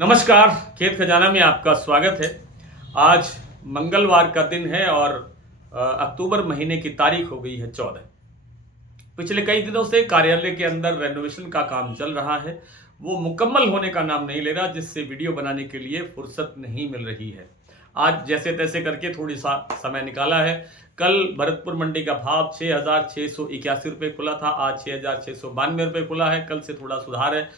नमस्कार, खेत खजाना में आपका स्वागत है। आज मंगलवार का दिन है और अक्टूबर महीने की तारीख हो गई है 14। पिछले कई दिनों से कार्यालय के अंदर रेनोवेशन का काम चल रहा है। वो मुकम्मल होने का नाम नहीं ले रहा, जिससे वीडियो बनाने के लिए फुर्सत नहीं मिल रही है। आज जैसे तैसे करके थोड़ी सा समय निकाला है। कल भरतपुर मंडी का भाव 6,681 रुपये खुला था, आज 6,692 रुपये खुला है। कल से थोड़ा सुधार है।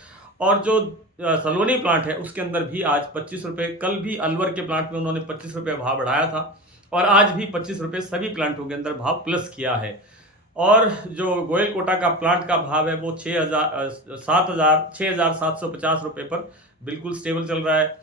और जो सलोनी प्लांट है उसके अंदर भी आज 25 रुपये, कल भी अलवर के प्लांट में उन्होंने 25 रुपये भाव बढ़ाया था और आज भी 25 रुपये सभी प्लांटों के अंदर भाव प्लस किया है। और जो गोयल कोटा का प्लांट का भाव है वो 6,750 रुपये पर बिल्कुल स्टेबल चल रहा है।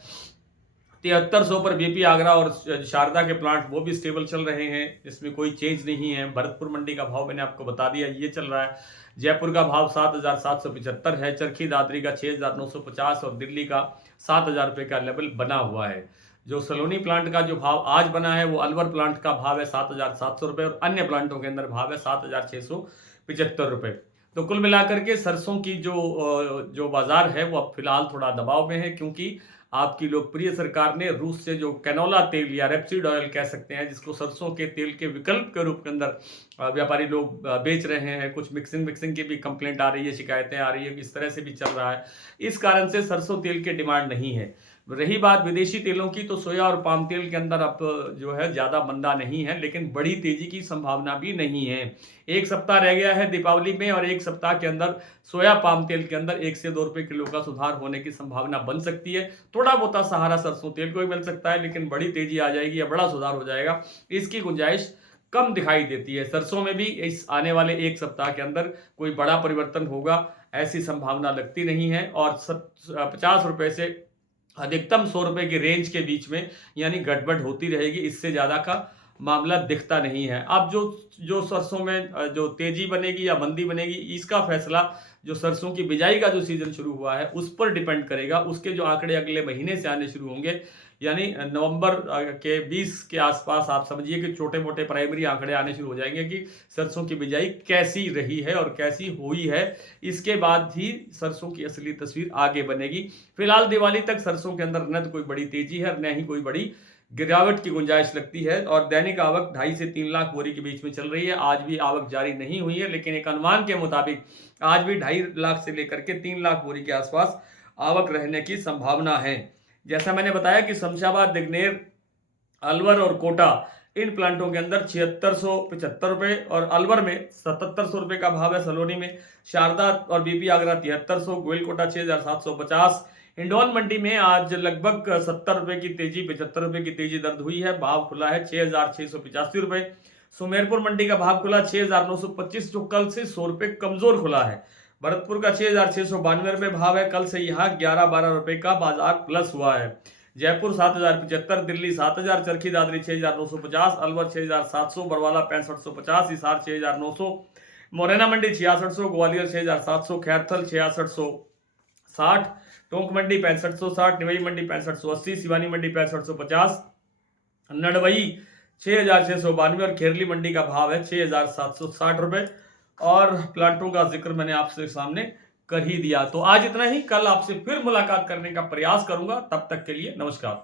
7300 पर बीपी आगरा और शारदा के प्लांट वो भी स्टेबल चल रहे हैं, इसमें कोई चेंज नहीं है। भरतपुर मंडी का भाव मैंने आपको बता दिया, ये चल रहा है। जयपुर का भाव 7,775 है, चरखी दादरी का 6,950 और दिल्ली का 7,000 रुपये का लेवल बना हुआ है। जो सलोनी प्लांट का जो भाव आज बना है वो अलवर प्लांट का भाव है 7,700 रुपये और अन्य प्लांटों के अंदर भाव है 7,675 रुपये। तो कुल मिलाकर के सरसों की जो बाजार है वो अब फिलहाल थोड़ा दबाव में है, क्योंकि आपकी लोकप्रिय सरकार ने रूस से जो कैनोला तेल या रेपसीड ऑयल कह सकते हैं, जिसको सरसों के तेल के विकल्प के रूप के अंदर व्यापारी लोग बेच रहे हैं। कुछ मिक्सिंग की भी कंप्लेंट आ रही है, शिकायतें आ रही है, इस तरह से भी चल रहा है। इस कारण से सरसों तेल की डिमांड नहीं है। रही बात विदेशी तेलों की, तो सोया और पाम तेल के अंदर अब जो है ज़्यादा मंदा नहीं है, लेकिन बड़ी तेजी की संभावना भी नहीं है। एक सप्ताह रह गया है दीपावली में और एक सप्ताह के अंदर सोया पाम तेल के अंदर 1 से 2 रुपये किलो का सुधार होने की संभावना बन सकती है। थोड़ा बहुत सहारा सरसों तेल को भी मिल सकता है, लेकिन बड़ी तेजी आ जाएगी या बड़ा सुधार हो जाएगा, इसकी गुंजाइश कम दिखाई देती है। सरसों में भी इस आने वाले एक सप्ताह के अंदर कोई बड़ा परिवर्तन होगा ऐसी संभावना लगती नहीं है। और 50 रुपये से अधिकतम 100 रुपये की रेंज के बीच में यानी गड़बड़ होती रहेगी, इससे ज़्यादा का मामला दिखता नहीं है। अब जो सरसों में जो तेजी बनेगी या मंदी बनेगी, इसका फैसला जो सरसों की बिजाई का जो सीजन शुरू हुआ है उस पर डिपेंड करेगा। उसके जो आंकड़े अगले महीने से आने शुरू होंगे, यानी नवंबर के 20 के आसपास आप समझिए कि छोटे मोटे प्राइमरी आंकड़े आने शुरू हो जाएंगे कि सरसों की बिजाई कैसी रही है और कैसी हुई है। इसके बाद ही सरसों की असली तस्वीर आगे बनेगी। फिलहाल दिवाली तक सरसों के अंदर न तो कोई बड़ी तेजी है, न ही कोई बड़ी गिरावट की गुंजाइश लगती है। और दैनिक आवक 2.5 से 3 लाख बोरी के बीच में चल रही है। आज भी आवक जारी नहीं हुई है, लेकिन एक अनुमान के मुताबिक आज भी 2.5 लाख से लेकर के 3 लाख बोरी के आसपास आवक रहने की संभावना है। जैसा मैंने बताया कि शमशाबाद, दिग्नेर, अलवर और कोटा, इन प्लांटों के अंदर 7675 रुपये और अलवर में 7700 रुपये का भाव है। सलोनी में शारदा और बीपी आगरा 7300, गोयल कोटा 6750। हिंडौन मंडी में आज लगभग 70 रुपये की तेजी, 75 रुपये की तेजी दर्ज हुई है। भाव खुला है 6,685 रुपये। सुमेरपुर मंडी का भाव खुला 6,925, जो कल से 100 रुपये कमजोर खुला है। भरतपुर का 6,692 रुपये भाव है। कल से यहाँ 11-12 रुपये का बाजार प्लस हुआ है। जयपुर 7,075, दिल्ली 7,000, चरखी दादरी 6,950, अलवर 6,700, बरवाला 6550, हिसार 6,900, मोरैना मंडी 6600, ग्वालियर 6,700, खैरथल 6,660, टोंक मंडी 6560, निवई मंडी 6580, सिवानी मंडी 6550, नडवई 6,692 और खेरली मंडी का भाव है 6,760 रुपये। और प्लांटों का जिक्र मैंने आपसे सामने कर ही दिया। तो आज इतना ही, कल आपसे फिर मुलाकात करने का प्रयास करूंगा। तब तक के लिए नमस्कार।